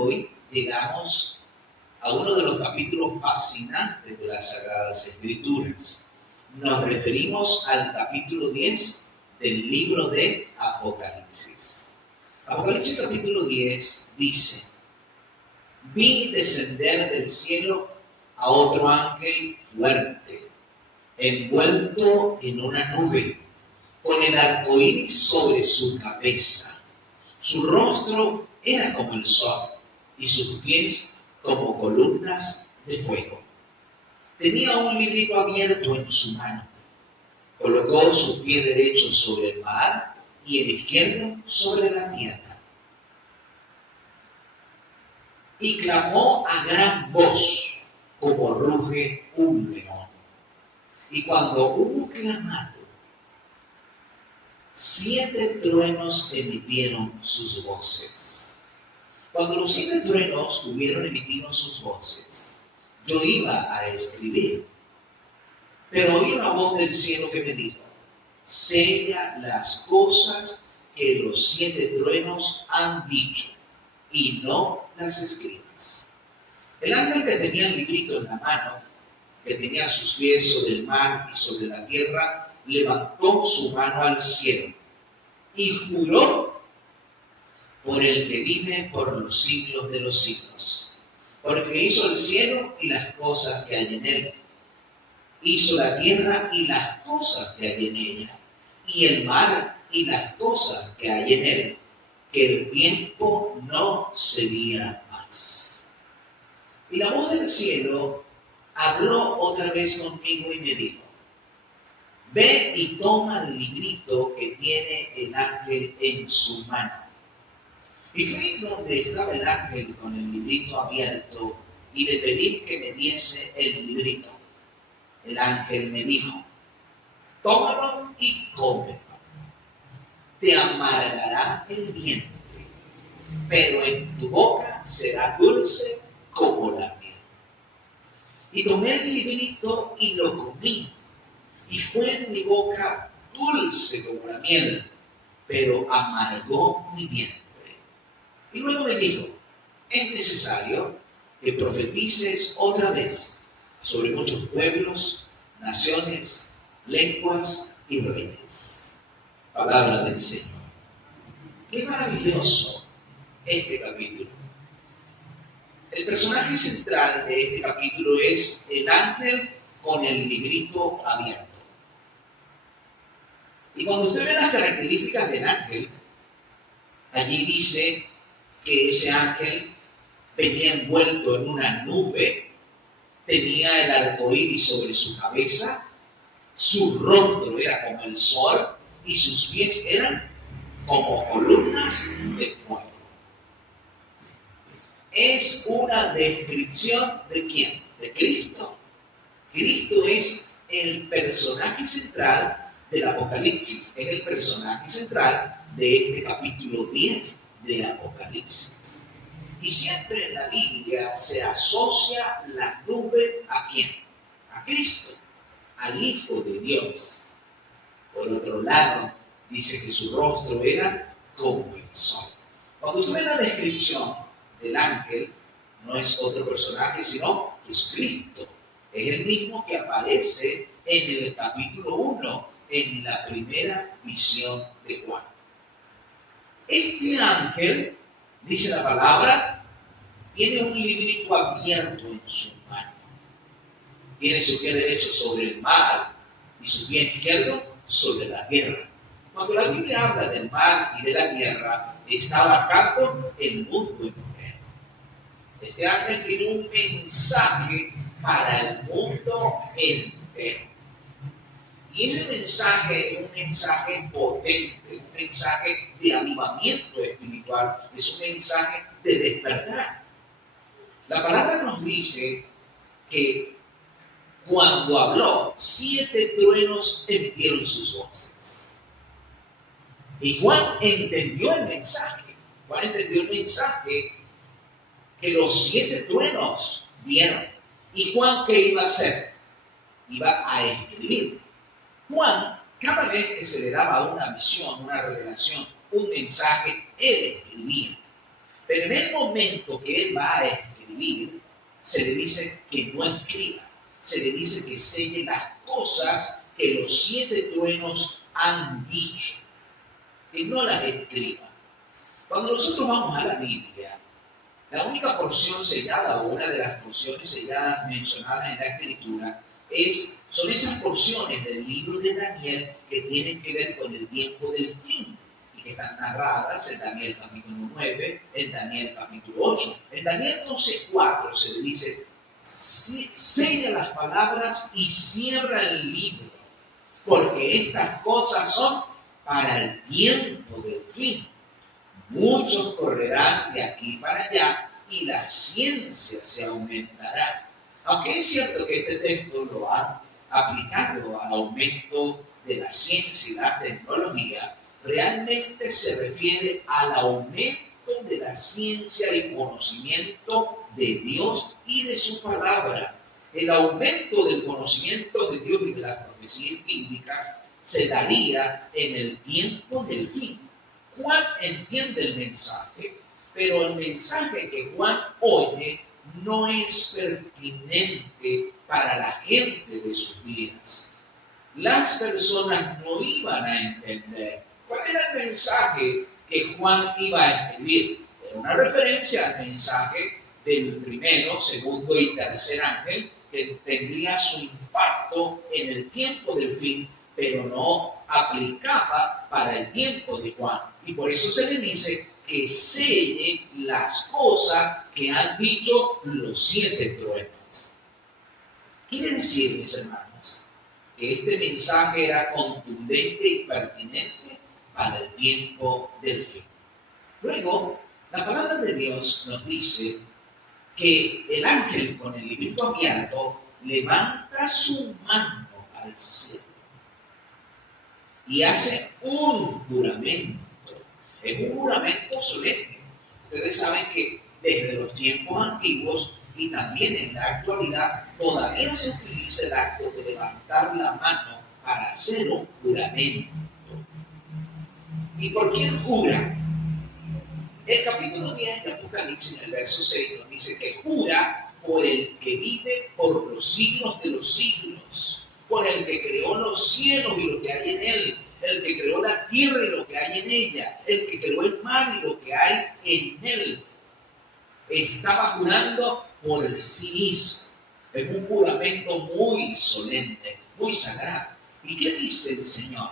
hoy llegamos a uno de los capítulos fascinantes de las Sagradas Escrituras. Nos referimos al capítulo 10 del libro de Apocalipsis. Apocalipsis capítulo 10 dice: vi descender del cielo a otro ángel fuerte, envuelto en una nube, con el arco iris sobre su cabeza. Su rostro era como el sol y sus pies como columnas de fuego. Tenía un librito abierto en su mano. Colocó su pie derecho sobre el mar y el izquierdo sobre la tierra. Y clamó a gran voz, como ruge un león. Y cuando hubo clamado, 7 truenos emitieron sus voces. Cuando los 7 truenos hubieron emitido sus voces, yo iba a escribir, pero oí una voz del cielo que me dijo: sella las cosas que los 7 truenos han dicho, y no las escribas. El ángel que tenía el librito en la mano, que tenía sus pies sobre el mar y sobre la tierra, levantó su mano al cielo y juró por el que vive por los siglos de los siglos, porque hizo el cielo y las cosas que hay en él, hizo la tierra y las cosas que hay en ella, y el mar y las cosas que hay en él, que el tiempo no sería más. Y la voz del cielo habló otra vez conmigo y me dijo: ve y toma el librito que tiene el ángel en su mano. Y fui donde estaba el ángel con el librito abierto y le pedí que me diese el librito. El ángel me dijo: tómalo y cómelo. Te amargará el vientre, pero en tu boca será dulce como la miel. Y tomé el librito y lo comí, y fue en mi boca dulce como la miel, pero amargó mi vientre. Y luego me dijo: es necesario que profetices otra vez sobre muchos pueblos, naciones, lenguas y reinos. Palabra del Señor. Qué maravilloso este capítulo. El personaje central de este capítulo es el ángel con el librito abierto. Y cuando usted ve las características del ángel, allí dice que ese ángel venía envuelto en una nube, tenía el arco iris sobre su cabeza, su rostro era como el sol y sus pies eran como columnas de fuego. Es una descripción ¿de quién? De Cristo. Cristo es el personaje central del Apocalipsis, es el personaje central de este capítulo 10 de Apocalipsis. Y siempre en la Biblia se asocia la nube ¿a quién? A Cristo, al Hijo de Dios. Por otro lado, dice que su rostro era como el sol. Cuando usted ve la descripción del ángel, no es otro personaje, sino Jesucristo. Es el mismo que aparece en el capítulo 1, en la primera visión de Juan. Este ángel, dice la palabra, tiene un librito abierto en su mano. Tiene su pie derecho sobre el mar y su pie izquierdo sobre la tierra. Cuando la Biblia habla del mar y de la tierra, está abarcando el mundo entero. Este ángel tiene un mensaje para el mundo entero. Y ese mensaje es un mensaje potente, un mensaje de avivamiento espiritual, es un mensaje de despertar. La palabra nos dice que cuando habló, 7 truenos emitieron sus voces. Y Juan entendió el mensaje. Juan entendió el mensaje que los 7 truenos dieron. ¿Y Juan qué iba a hacer? Iba a escribir. Juan, cada vez que se le daba una visión, una revelación, un mensaje, él escribía. Pero en el momento que él va a escribir, se le dice que no escriba, se le dice que selle las cosas que los 7 truenos han dicho, que no las escriba. Cuando nosotros vamos a la Biblia, la única porción sellada o una de las porciones selladas mencionadas en la Escritura son esas porciones del libro de Daniel que tienen que ver con el tiempo del fin y que están narradas en Daniel capítulo 9, en Daniel capítulo 8. En Daniel 12:4 se le dice, sella las palabras y cierra el libro, porque estas cosas son para el tiempo del fin. Muchos correrán de aquí para allá y la ciencia se aumentará. Aunque es cierto que este texto lo han aplicado al aumento de la ciencia y la tecnología, realmente se refiere al aumento de la ciencia y conocimiento de Dios y de su palabra. El aumento del conocimiento de Dios y de las profecías bíblicas se daría en el tiempo del fin. Juan entiende el mensaje, pero el mensaje que Juan oye no es pertinente para la gente de sus vidas. Las personas no iban a entender cuál era el mensaje que Juan iba a escribir. Era una referencia al mensaje del primero, segundo y tercer ángel, que tendría su impacto en el tiempo del fin, pero no aplicaba para el tiempo de Juan. Y por eso se le dice que selle las cosas que han dicho los 7 truenos. Quiere decir, mis hermanos, que este mensaje era contundente y pertinente para el tiempo del fin. Luego, la palabra de Dios nos dice que el ángel con el librito abierto levanta su mano al cielo y hace un juramento. Es un juramento solemne. Ustedes saben que desde los tiempos antiguos y también en la actualidad todavía se utiliza el acto de levantar la mano para hacer un juramento. ¿Y por quién jura? El capítulo 10 de Apocalipsis, en el verso 6, nos dice que jura por el que vive por los siglos de los siglos, por el que creó los cielos y lo que hay en él, el que creó la tierra y lo que hay en ella, el que creó el mar y lo que hay en él. Estaba jurando por sí mismo. Es un juramento muy solemne, muy sagrado. ¿Y qué dice el Señor?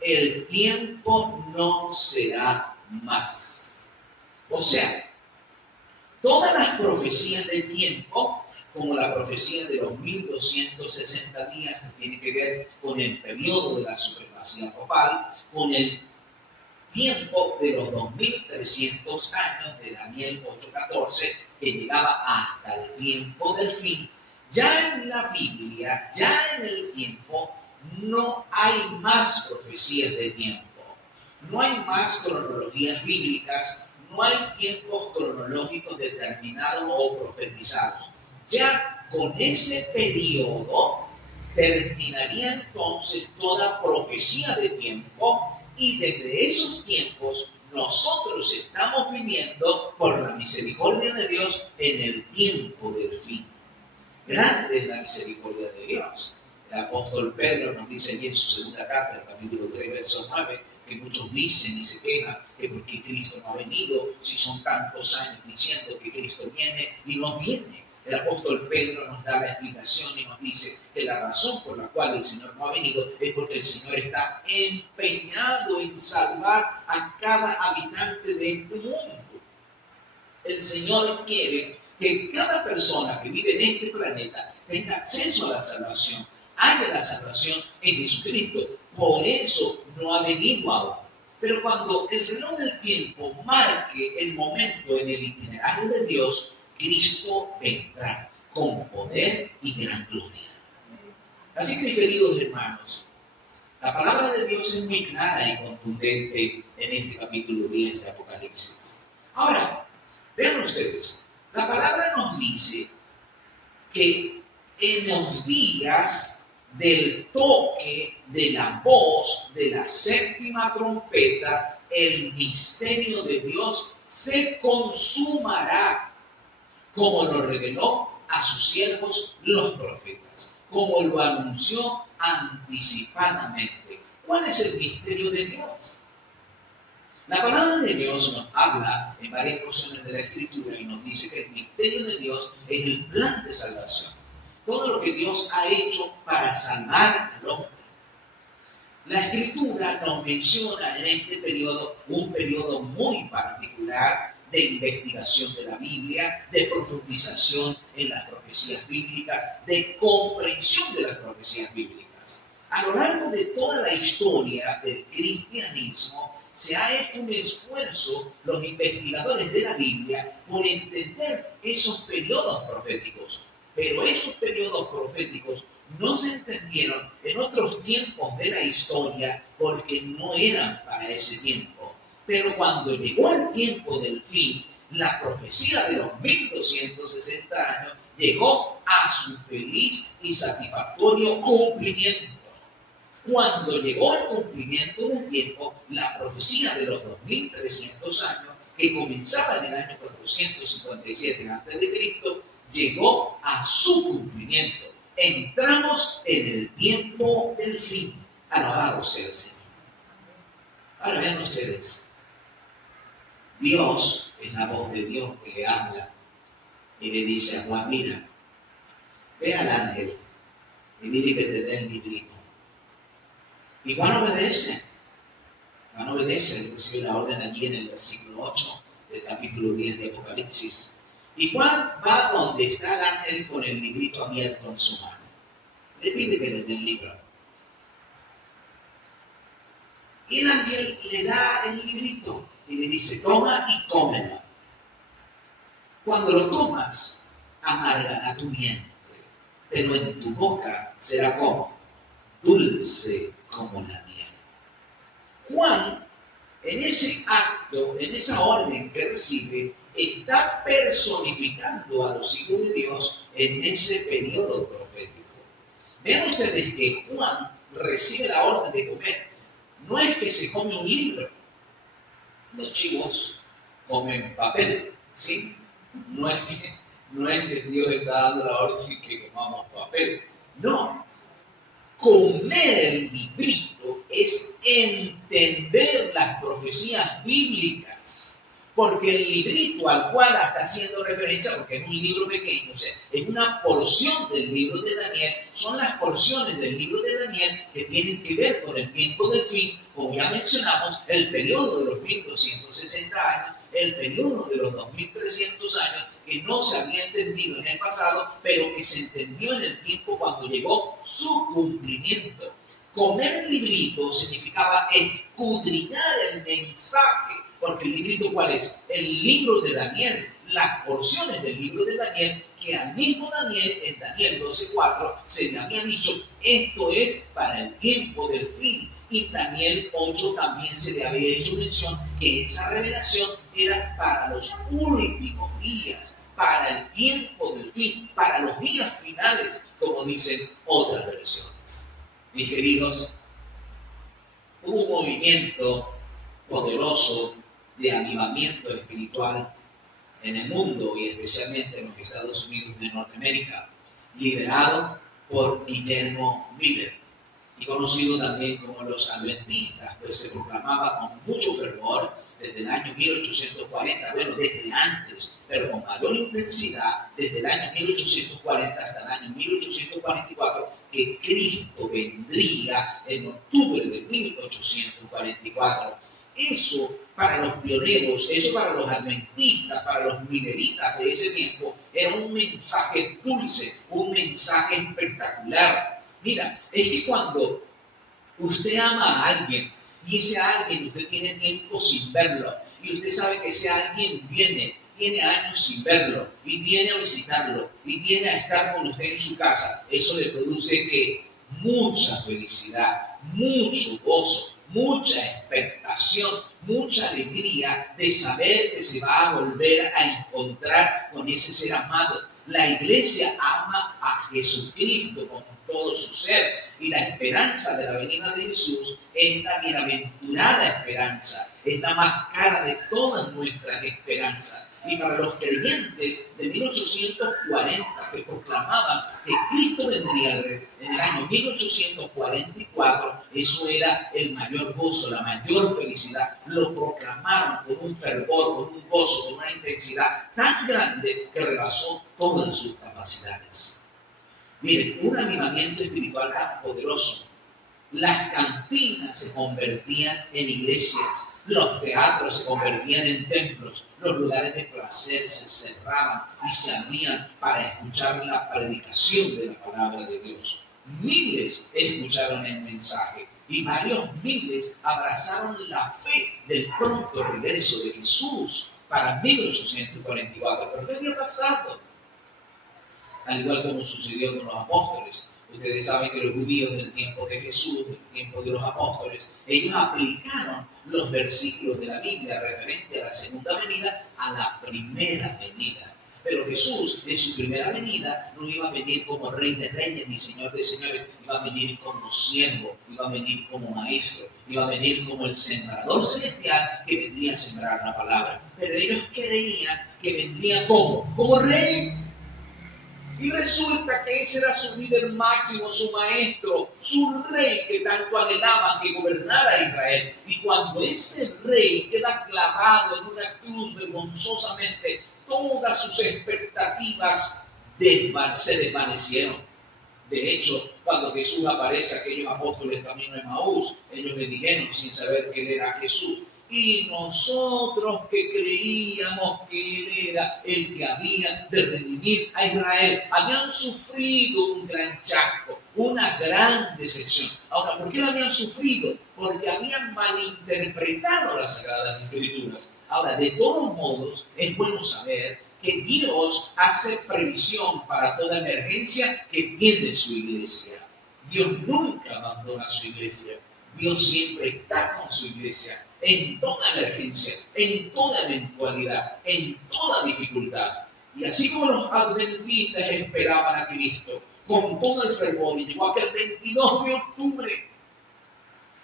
El tiempo no será más. O sea, todas las profecías del tiempo, como la profecía de los 1260 días, que tiene que ver con el periodo de la supremacía papal, con el tiempo de los 2300 años de Daniel 8:14, que llegaba hasta el tiempo del fin. Ya en la Biblia, ya en el tiempo, no hay más profecías de tiempo. No hay más cronologías bíblicas, no hay tiempos cronológicos determinados o profetizados. Ya con ese periodo terminaría entonces toda profecía de tiempo, y desde esos tiempos nosotros estamos viviendo por la misericordia de Dios en el tiempo del fin. Grande es la misericordia de Dios. El apóstol Pedro nos dice allí en su segunda carta, el capítulo 3, verso 9, que muchos dicen y se quejan que porque Cristo no ha venido, si son tantos años diciendo que Cristo viene y no viene. El apóstol Pedro nos da la explicación y nos dice que la razón por la cual el Señor no ha venido es porque el Señor está empeñado en salvar a cada habitante de este mundo. El Señor quiere que cada persona que vive en este planeta tenga acceso a la salvación, haya la salvación en Jesucristo. Por eso no ha venido aún. Pero cuando el reloj del tiempo marque el momento en el itinerario de Dios, Cristo vendrá con poder y gran gloria. Así que, queridos hermanos, la palabra de Dios es muy clara y contundente en este capítulo 10 de Apocalipsis. Ahora, vean ustedes, la palabra nos dice que en los días del toque de la voz de la séptima trompeta, el misterio de Dios se consumará, como lo reveló a sus siervos los profetas, como lo anunció anticipadamente. ¿Cuál es el misterio de Dios? La palabra de Dios nos habla en varias porciones de la Escritura y nos dice que el misterio de Dios es el plan de salvación. Todo lo que Dios ha hecho para salvar al hombre. La Escritura nos menciona en este periodo un periodo muy particular de investigación de la Biblia, de profundización en las profecías bíblicas, de comprensión de las profecías bíblicas. A lo largo de toda la historia del cristianismo, se ha hecho un esfuerzo, los investigadores de la Biblia, por entender esos periodos proféticos. Pero esos periodos proféticos no se entendieron en otros tiempos de la historia porque no eran para ese tiempo. Pero cuando llegó el tiempo del fin, la profecía de los 1260 años llegó a su feliz y satisfactorio cumplimiento. Cuando llegó el cumplimiento del tiempo, la profecía de los 2300 años, que comenzaba en el año 457 a.C., llegó a su cumplimiento. Entramos en el tiempo del fin. Alabado sea el Señor. Ahora vean ustedes. Dios es la voz de Dios que le habla y le dice a Juan, mira, ve al ángel y dile que te dé el librito. Y Juan obedece. Juan obedece, recibe la orden allí en el versículo 8 del capítulo 10 de Apocalipsis. Y Juan va donde está el ángel con el librito abierto en su mano. Le pide que le dé el libro. Y el ángel le da el librito y le dice, toma y cómelo. Cuando lo tomas, amargará tu vientre, pero en tu boca será como dulce como la miel. Juan, en ese acto, en esa orden que recibe, está personificando a los hijos de Dios en ese periodo profético. Vean ustedes que Juan recibe la orden de comer. No es que se come un libro. Los chivos comen papel, ¿sí? No es que Dios está dando la orden de que comamos papel. No. Comer el librito es entender las profecías bíblicas. Porque el librito al cual está haciendo referencia, porque es un libro pequeño, o sea, es una porción del libro de Daniel, son las porciones del libro de Daniel que tienen que ver con el tiempo del fin, como ya mencionamos, el periodo de los 1260 años, el periodo de los 2300 años, que no se había entendido en el pasado, pero que se entendió en el tiempo cuando llegó su cumplimiento. Comer el librito significaba escudriñar el mensaje. Porque el librito, ¿cuál es? El libro de Daniel, las porciones del libro de Daniel, que al mismo Daniel, en Daniel 12:4, se le había dicho, esto es para el tiempo del fin. Y Daniel 8 también se le había hecho mención que esa revelación era para los últimos días, para el tiempo del fin, para los días finales, como dicen otras versiones. Mis queridos, hubo un movimiento poderoso de avivamiento espiritual en el mundo y especialmente en los Estados Unidos de Norteamérica, liderado por Guillermo Miller y conocido también como los adventistas, pues se proclamaba con mucho fervor desde el año 1840, bueno, desde antes, pero con mayor intensidad, desde el año 1840 hasta el año 1844, que Cristo vendría en octubre de 1844. Eso para los pioneros, eso para los adventistas, para los mileritas de ese tiempo, era un mensaje dulce, un mensaje espectacular. Mira, es que cuando usted ama a alguien y ese alguien usted tiene tiempo sin verlo y usted sabe que ese alguien tiene años sin verlo y viene a visitarlo y viene a estar con usted en su casa, eso le produce que mucha felicidad, mucho gozo, mucha expectación, mucha alegría de saber que se va a volver a encontrar con ese ser amado. La iglesia ama a Jesucristo con todo su ser y la esperanza de la venida de Jesús es la bienaventurada esperanza. es la más cara de todas nuestras esperanzas. Y para los creyentes de 1840 que proclamaban que Cristo vendría en el año 1844, eso era el mayor gozo, la mayor felicidad. Lo proclamaron con un fervor, con un gozo, con una intensidad tan grande que rebasó todas sus capacidades. Miren, un avivamiento espiritual tan poderoso. Las cantinas se convertían en iglesias, los teatros se convertían en templos, los lugares de placer se cerraban y se abrían para escuchar la predicación de la palabra de Dios. Miles escucharon el mensaje y varios miles abrazaron la fe del pronto regreso de Jesús para 1844. ¿Pero qué había pasado? Al igual como sucedió con los apóstoles. Ustedes saben que los judíos del tiempo de Jesús, del tiempo de los apóstoles, ellos aplicaron los versículos de la Biblia referente a la segunda venida a la primera venida. Pero Jesús, en su primera venida, no iba a venir como rey de reyes ni señor de señores, iba a venir como siervo, iba a venir como maestro, iba a venir como el sembrador celestial que vendría a sembrar la palabra. Pero ellos creían que vendría como rey. Y resulta que ese era su líder máximo, su maestro, su rey que tanto anhelaban que gobernara a Israel. Y cuando ese rey queda clavado en una cruz vergonzosamente, todas sus expectativas se desvanecieron. De hecho, cuando Jesús aparece a aquellos apóstoles camino de Emaús, ellos le dijeron sin saber que él era Jesús: y nosotros que creíamos que él era el que había de redimir a Israel, habían sufrido un gran chasco, una gran decepción. Ahora, ¿por qué lo habían sufrido? Porque habían malinterpretado las Sagradas Escrituras. Ahora, de todos modos, es bueno saber que Dios hace previsión para toda emergencia que tiene su iglesia. Dios nunca abandona su iglesia. Dios siempre está con su iglesia en toda emergencia, en toda eventualidad, en toda dificultad. Y así como los adventistas esperaban a Cristo con todo el fervor, y llegó aquel 22 de octubre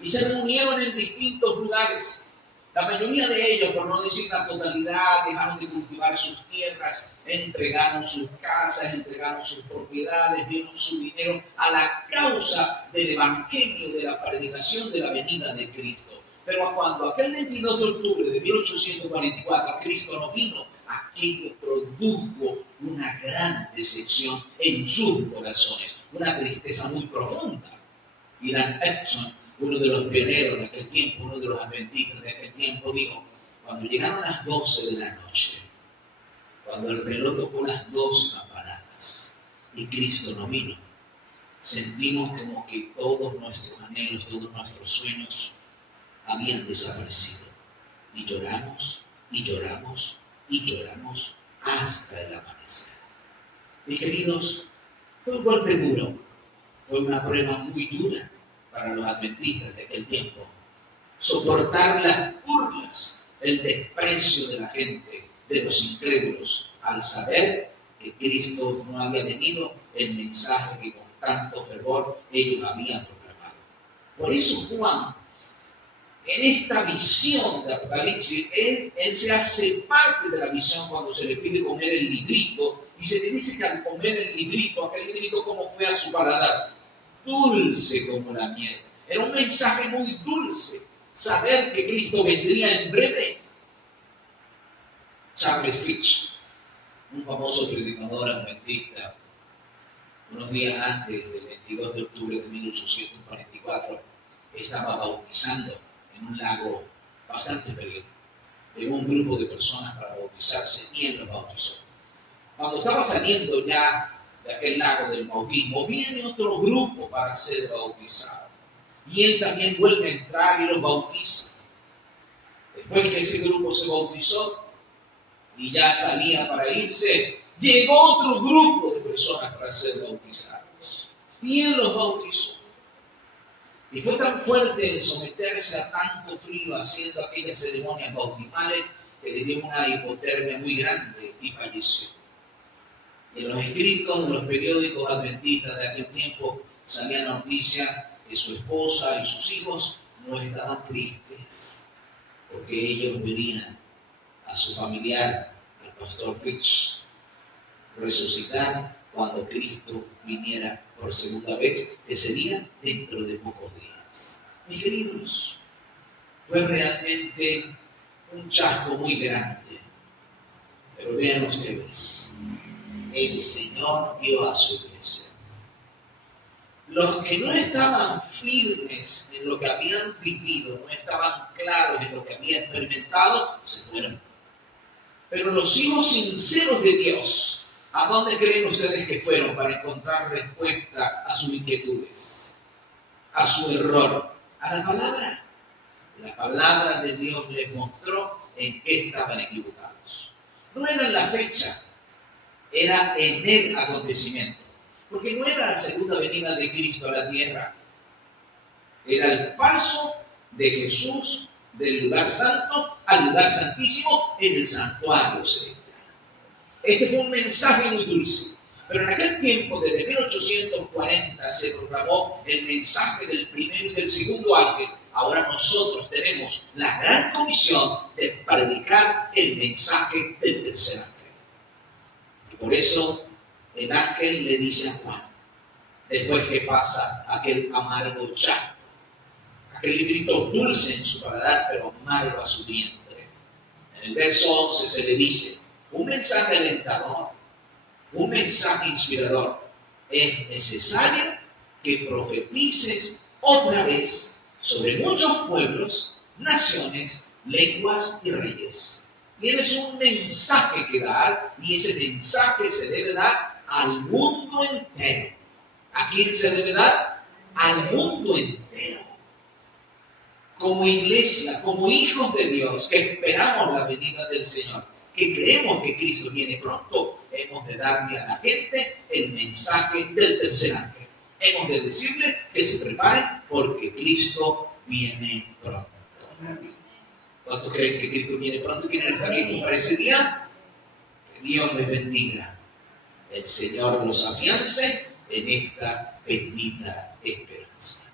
y se reunieron en distintos lugares. La mayoría de ellos, por no decir la totalidad, dejaron de cultivar sus tierras, entregaron sus casas, entregaron sus propiedades, dieron su dinero a la causa del evangelio, de la predicación de la venida de Cristo. Pero cuando aquel 22 de octubre de 1844 Cristo no vino, aquello produjo una gran decepción en sus corazones, una tristeza muy profunda. Irán Edson, uno de los pioneros de aquel tiempo, uno de los adventistas de aquel tiempo, dijo: cuando llegaron las 12 de la noche, cuando el reloj tocó las 12 campanadas y Cristo no vino, sentimos como que todos nuestros anhelos, todos nuestros sueños habían desaparecido. Y lloramos, y lloramos, y lloramos hasta el amanecer. Mis queridos, fue un golpe duro, fue una prueba muy dura para los adventistas de aquel tiempo. Soportar las burlas, el desprecio de la gente, de los incrédulos, al saber que Cristo no había venido el mensaje que con tanto fervor ellos habían proclamado. Por eso Juan, en esta visión de Apocalipsis, él se hace parte de la visión cuando se le pide comer el librito, y se le dice que al comer el librito, aquel librito como fue a su paladar, dulce como la miel. Era un mensaje muy dulce, saber que Cristo vendría en breve. Charles Fitch, un famoso predicador adventista, unos días antes del 22 de octubre de 1844, estaba bautizando en un lago bastante pequeño. Llegó un grupo de personas para bautizarse y él los bautizó. Cuando estaba saliendo ya de aquel lago del bautismo, viene otro grupo para ser bautizado. Y él también vuelve a entrar y los bautiza. Después que ese grupo se bautizó y ya salía para irse, llegó otro grupo de personas para ser bautizados. Y él los bautizó. Y fue tan fuerte el someterse a tanto frío haciendo aquellas ceremonias bautismales que le dio una hipotermia muy grande y falleció. En los escritos de los periódicos adventistas de aquel tiempo salía noticia que su esposa y sus hijos no estaban tristes, porque ellos verían a su familiar, al pastor Fitch, resucitar cuando Cristo viniera por segunda vez, que sería dentro de pocos días. Mis queridos, fue realmente un chasco muy grande, pero vean ustedes, el Señor vio a su iglesia. Los que no estaban firmes en lo que habían vivido, no estaban claros en lo que habían experimentado, se fueron. Pero los hijos sinceros de Dios, ¿a dónde creen ustedes que fueron para encontrar respuesta a sus inquietudes, a su error? A la palabra. La palabra de Dios les mostró en qué estaban equivocados. No era en la fecha, era en el acontecimiento. Porque no era la segunda venida de Cristo a la tierra. Era el paso de Jesús del lugar santo al lugar santísimo en el santuario celestial. Este fue un mensaje muy dulce. Pero en aquel tiempo, desde 1840, se proclamó el mensaje del primero y del segundo ángel. Ahora nosotros tenemos la gran comisión de predicar el mensaje del tercer ángel. Y por eso el ángel le dice a Juan, después que pasa aquel amargo chasco, aquel librito dulce en su paladar, pero amargo a su vientre. En el verso 11 se le dice, un mensaje alentador, un mensaje inspirador. Es necesario que profetices otra vez sobre muchos pueblos, naciones, lenguas y reyes. Tienes un mensaje que dar y ese mensaje se debe dar al mundo entero. ¿A quién se debe dar? Al mundo entero. Como iglesia, como hijos de Dios, que esperamos la venida del Señor, que creemos que Cristo viene pronto, hemos de darle a la gente el mensaje del tercer ángel. Hemos de decirle que se preparen porque Cristo viene pronto. ¿Cuántos creen que Cristo viene pronto? ¿Quieren estar listos para ese día? Que Dios les bendiga. El Señor los afiance en esta bendita esperanza.